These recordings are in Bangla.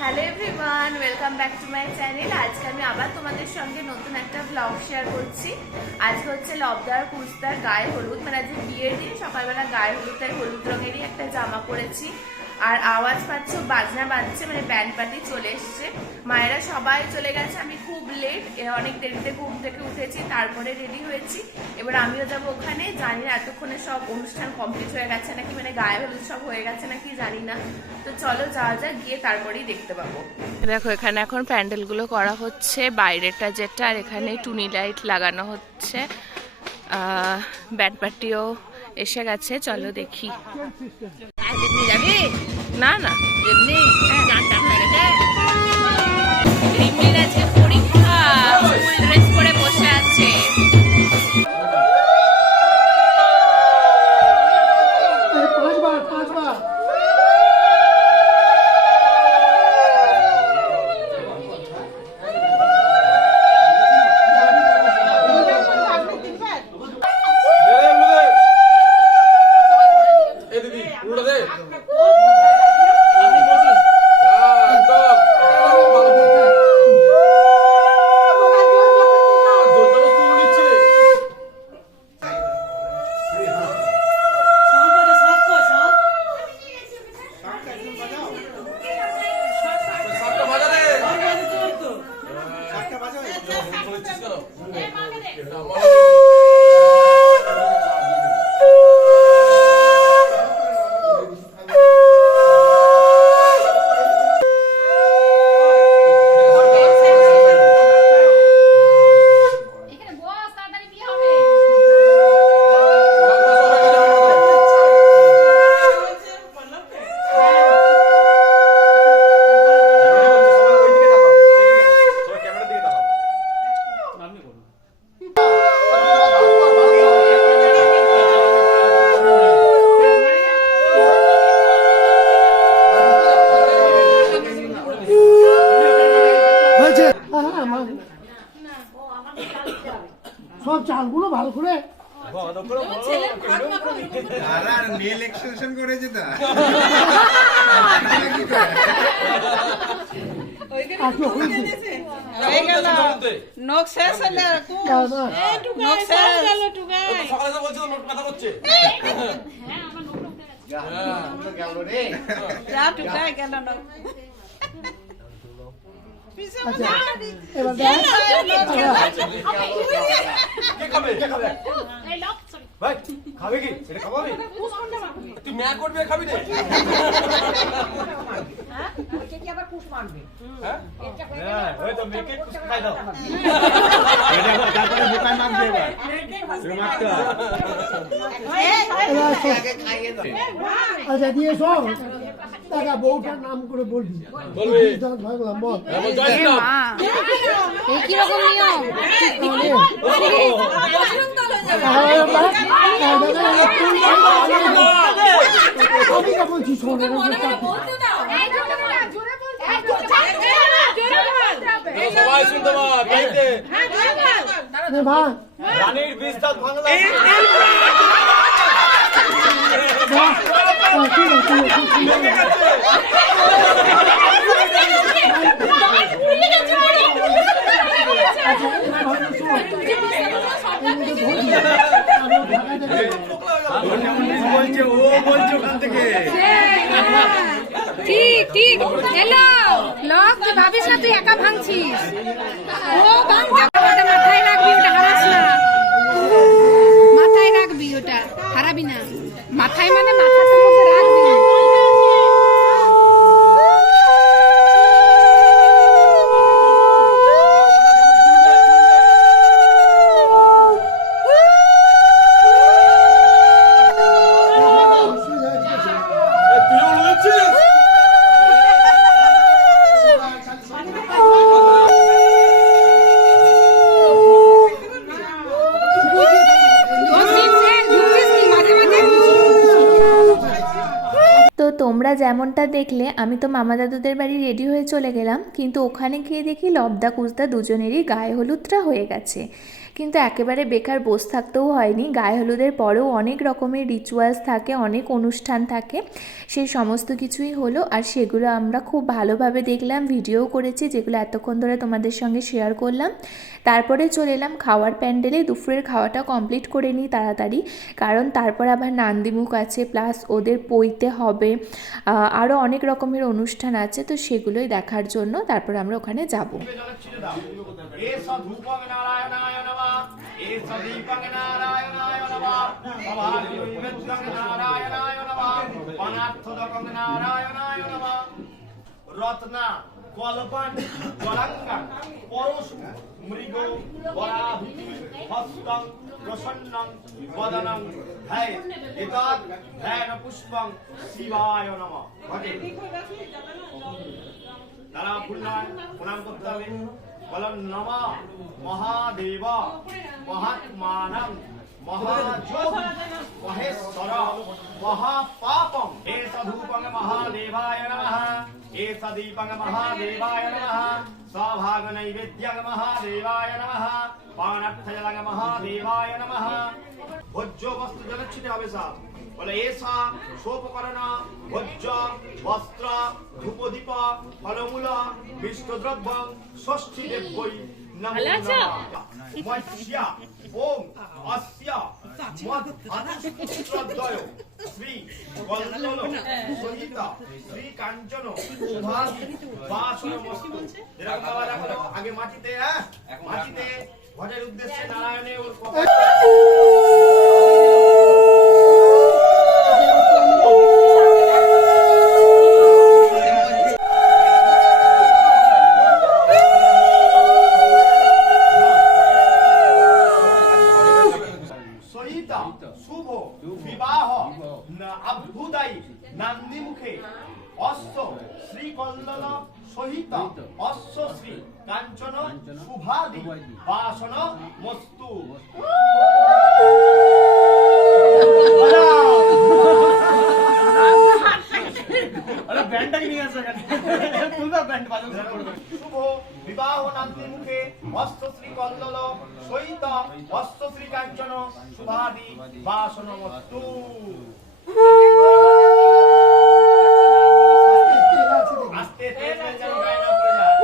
Hello everyone, welcome back to my channel. আজকে আমি আবার তোমাদের সঙ্গে নতুন একটা ব্লগ শেয়ার করছি। আজকে হচ্ছে লবদার কুস্তার গায়ে হলুদ, মানে আজকে বিয়ের দিন সকালবেলা গায়ে হলুদ, তাই হলুদ রঙেরই একটা জামা পরেছি। আর আওয়াজ পাচ্ছ, বাজনা বাজছে, মানে ব্যান্ড পার্টি চলে এসছে। মায়েরা সবাই চলে গেছে, আমি খুব লেট, অনেক দেরিতে ঘুম থেকে উঠেছি, তারপরে রেডি হয়েছি। এবার আমিও যাবো ওখানে, জানি না এতক্ষণে সব অনুষ্ঠান কমপ্লিট হয়ে গেছে নাকি, মানে গায়ে হলুদ সব হয়ে গেছে নাকি জানি না। তো চলো যাওয়া যাক, গিয়ে তারপরেই দেখতে পাবো। দেখো এখানে এখন প্যান্ডেলগুলো করা হচ্ছে, বাইরেটা যেটা, আর এখানে টুনি লাইট লাগানো হচ্ছে। ব্যান্ড পার্টিও এসে গেছে, চলো দেখি। যাবি? না না, এমনি রিমির আজকে পরীক্ষা, স্কুল ড্রেস পরে বসে আছে। সব চালগুলো ভালো করে মেল এক্সটেনশন করেছে তো নখ শেষ হলে নখ শেষ গেল টুকাই সকালে বলছি তো নোট কথা করছে যা টুকাই গেল নখ খাবে কি এটা খাওয়াবি তুই ম্যা করবে খাবি না কি আবার পুষ মারবে হ্যাঁ ওই তো মেকে কুছ খাই দাও এটা তারপরে দোকান নাম দেবা তুমি মারতে আগে খাইয়ে দাও। আচ্ছা দিয়ে সব টাকা বউটার নাম করে বলবি, বলবি মত এই কি রকম নিয়ম? আমি বলছি শোনে সবাই শুনতে পাবে গাইতে ভাই রানীর বিষ দাঁত ভাঙলা বলছে ও বলছে ওখান থেকে ঠিক ঠিক। হ্যালো লক, তুই ভাবিস না তুই একা ভাঙছিস, ও ভাঙছে। মাথায় রাখবি, ওটা হারাস না, মাথায় রাখবি, ওটা হারাবি না। মাথায় মানে মাথার মধ্যে রাখবি। তোমরা যেমনটা দেখলে, আমি তো মামা দাদুদের বাড়ি রেডি হয়ে চলে গেলাম, কিন্তু ওখানে গিয়ে দেখি লবদা কুসদা দুজনেরই গায়ে হলুদটা হয়ে গেছে। কিন্তু একেবারে বেকার বসে থাকতেও হয়নি। গায়ে হলুদের পরেও অনেক রকমের রিচুয়ালস থাকে, অনেক অনুষ্ঠান থাকে, সেই সমস্ত কিছুই হলো। আর সেগুলো আমরা খুব ভালোভাবে দেখলাম, ভিডিও করেছি, যেগুলো এতক্ষণ ধরে তোমাদের সঙ্গে শেয়ার করলাম। তারপরে চলে এলাম খাওয়ার প্যান্ডেলে। দুপুরের খাওয়াটা কমপ্লিট করে নিই তাড়াতাড়ি, কারণ তারপর আবার নান্দিমুখ আছে, প্লাস ওদের পইতে হবে, আরও অনেক রকমের অনুষ্ঠান আছে, তো সেগুলোই দেখার জন্য তারপর আমরা ওখানে যাব। রত্না কলপান জলাঙ্গান পরশু মৃগ বরাভূতি হস্তং প্রসন্নং বদনং ধ্যায় এতৎ ধ্যান পুষ্পং শিবায় নমঃ। তারা প্রণাম করতে হবে, বলেন নমঃ মহাদেব মহাত্মানং মহাযোগী মহেশ্বর মহাপাপম এষ ধূপং মহাদেবায় নমঃ এষ দীপং মহাদেবায় নমঃ সভাগ নৈবেদ্যং মহাদেবায় নমঃ পানার্থজলং মহাদেবায় নমঃ। ভোজ্য বস্ত্র জলচ্ছিতে হবে সব, বলে এষা সোপকরণ ভোজ্য বস্ত্র ধূপদীপ ফলমূল বিষ্ণুদ্রব্য ষষ্ঠী দেব্যই নমো নমঃ। মৎস্য ওম অস্য মৎস্যদ্বয় শ্রী কল্লোল সহিত শ্রী কাঞ্চন শোভাধি বাসনমস্তু। যেরকম বাবা রাখলো আগে মাটিতে, মাটিতে ভজের উদ্দেশ্যে নারায়ণে ওর শুভ বিবাহ অভ্যুদয় নান্দিমুখে অশ্ব শ্রীকল্লোল সহিত অশ্ব শ্রী কাঞ্চন শুভাদি বাসন মস্তু। শুভ বিবাহ নান্দিমুখে অশ্ব শ্রী কল্লোল সহিত অশ্ব শ্রী কাঞ্চন শুভাদি বাসন মস্তু। আস্তে তেল যেন গায়ে না পড়ে যায়।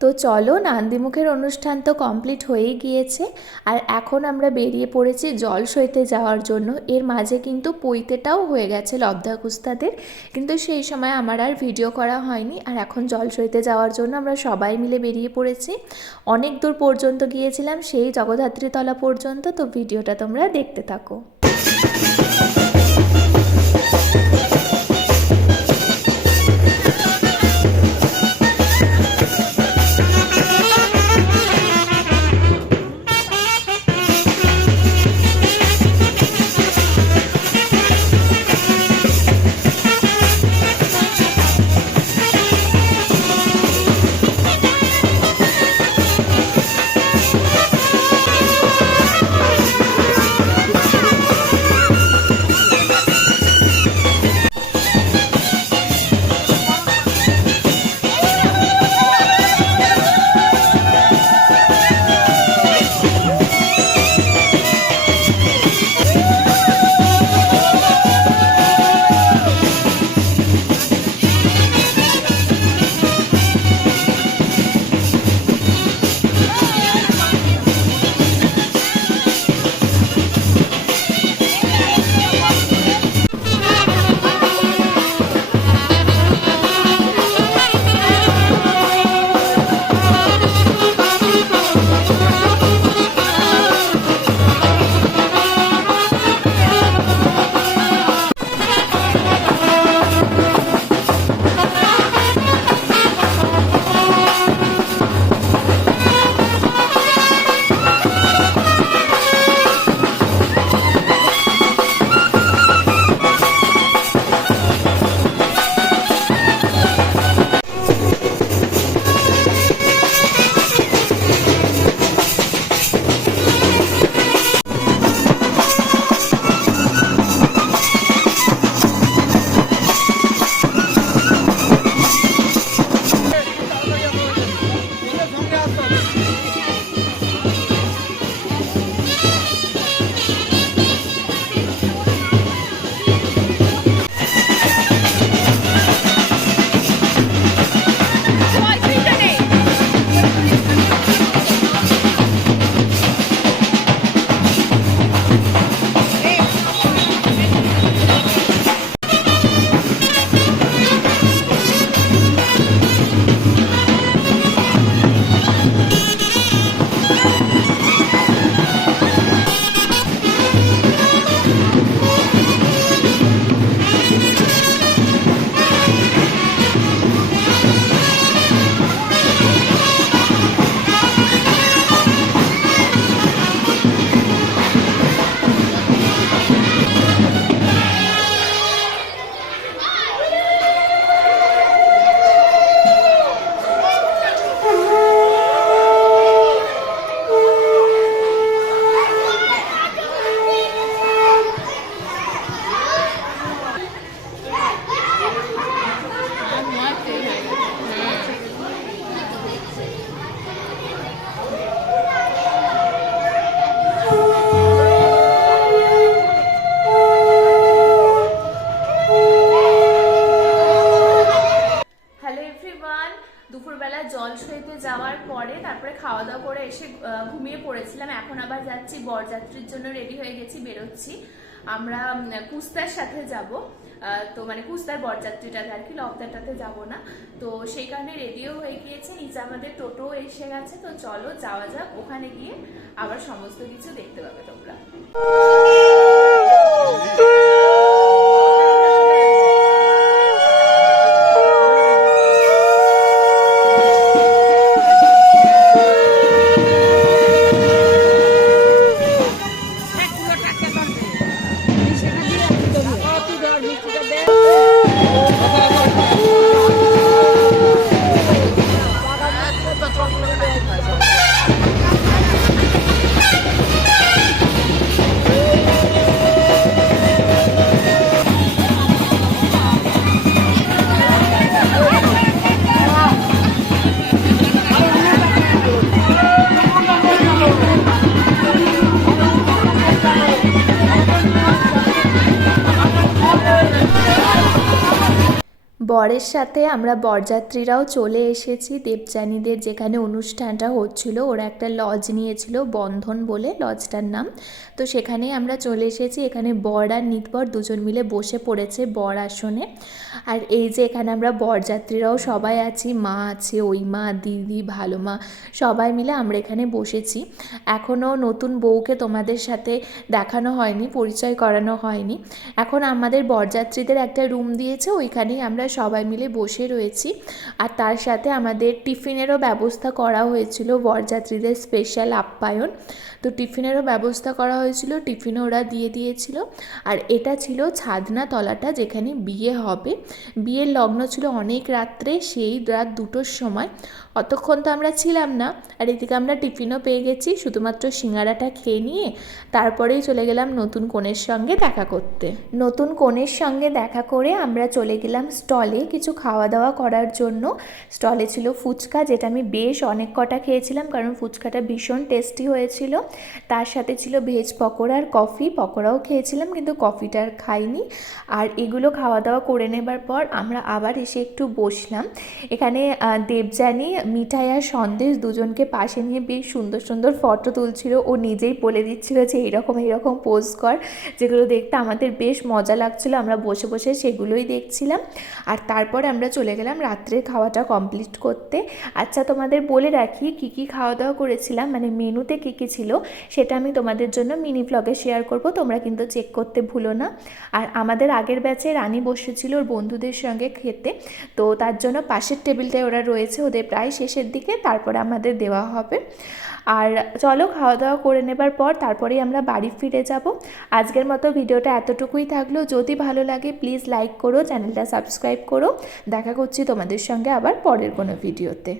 তো চলো, নান্দিমুখের অনুষ্ঠান তো কমপ্লিট হয়েই গিয়েছে, আর এখন আমরা বেরিয়ে পড়েছি জল সইতে যাওয়ার জন্য। এর মাঝে কিন্তু পৈতেটাও হয়ে গেছে লব্ধা কুস্তাদের, কিন্তু সেই সময় আমার আর ভিডিও করা হয়নি। আর এখন জল সইতে যাওয়ার জন্য আমরা সবাই মিলে বেরিয়ে পড়েছি। অনেক দূর পর্যন্ত গিয়েছিলাম, সেই জগদ্ধাত্রীতলা পর্যন্ত। তো ভিডিওটা তোমরা দেখতে থাকো। যাচ্ছি, বরযাত্রীর জন্য রেডি হয়ে গেছি, বেরোচ্ছি। আমরা কুস্তার সাথে যাব, তো মানে কুস্তার বরযাত্রীটাতে আর কি, লবদারটাতে যাব না। তো সেই কারণে রেডিও হয়ে গিয়েছে, নিচে আমাদের টোটো এসে গেছে। তো চলো যাওয়া যাক, ওখানে গিয়ে আবার সমস্ত কিছু দেখতে পাবে তোমরা। বরের সাথে আমরা বরযাত্রীরাও চলে এসেছি দেবযানীদের যেখানে অনুষ্ঠানটা হচ্ছিল। ওরা একটা লজ নিয়েছিল, বন্ধন বলে লজটার নাম। তো সেখানেই আমরা চলে এসেছি। এখানে বর আর নিতবর দুজন মিলে বসে পড়েছে বর আসনে। আর এই যে এখানে আমরা বরযাত্রীরাও সবাই আছি, মা আছে, ওই মা, দিদি, ভালো মা, সবাই মিলে আমরা এখানে বসেছি। এখনও নতুন বউকে তোমাদের সাথে দেখানো হয়নি, পরিচয় করানো হয়নি। এখন আমাদের বরযাত্রীদের একটা রুম দিয়েছে, ওইখানেই আমরা সবাই মিলে বসে রয়েছি। আর তার সাথে আমাদের টিফিনেরও ব্যবস্থা করা হয়েছিল, বরযাত্রীদের স্পেশাল আপ্যায়ন। তো টিফিনেরও ব্যবস্থা করা হয়েছিল, টিফিনও ওরা দিয়ে দিয়েছিল। আর এটা ছিল ছাদনা তলাটা, যেখানে বিয়ে হবে। বিয়ের লগ্ন ছিল অনেক রাত্রে, সেই রাত 2টোর সময়। অতক্ষণ তো আমরা ছিলাম না। আর এদিকে আমরা টিফিনও পেয়ে গেছি, শুধুমাত্র সিঙ্গারাটা খেয়ে নিয়ে তারপরেই চলে গেলাম নতুন কনের সঙ্গে দেখা করতে। নতুন কনের সঙ্গে দেখা করে আমরা চলে গেলাম স্টলে কিছু খাওয়া দাওয়া করার জন্য। স্টলে ছিল ফুচকা, যেটা আমি বেশ অনেক কটা খেয়েছিলাম, কারণ ফুচকাটা ভীষণ টেস্টি হয়েছিল। তার সাথে ছিল ভেজ পকোড়া আর কফি, পকোড়াও খেয়েছিলাম কিন্তু কফিটা আর খাইনি। আর এগুলো খাওয়া দাওয়া করে নেবার পর আমরা আবার এসে একটু বসলাম। এখানে দেবযানী মিঠাই আর সন্দেশ দুজনকে পাশে নিয়ে বেশ সুন্দর সুন্দর ফটো তুলছিল। ও নিজেই বলে দিচ্ছিল যে এইরকম পোজ কর, যেগুলো দেখতে আমাদের বেশ মজা লাগছিল। আমরা বসে বসে সেগুলোই দেখছিলাম। আর তারপর আমরা চলে গেলাম রাত্রের খাওয়াটা কমপ্লিট করতে। আচ্ছা, তোমাদের বলে রাখি কী কী খাওয়া দাওয়া করেছিলাম, মানে মেনুতে কী কী ছিল সেটা আমি তোমাদের জন্য মিনি ব্লগে শেয়ার করব, তোমরা কিন্তু চেক করতে ভুলো না। আর আমাদের আগের ব্যাচে রানী বসেছিল ওর বন্ধুদের সঙ্গে খেতে, তো তার জন্য পাশের টেবিলটায় ওরা রয়েছে, ওদের প্রায় শেষের দিকে, তারপরে আমাদের দেওয়া হবে। আর চলো খাওয়া দাওয়া করে নেবার পর তারপরেই আমরা বাড়ি ফিরে যাব। আজকের মতো ভিডিওটা এতটুকুই থাকলো। যদি ভালো লাগে প্লিজ লাইক করো, চ্যানেলটা সাবস্ক্রাইব করো। দেখা করছি তোমাদের সঙ্গে আবার পরের কোনো ভিডিওতে।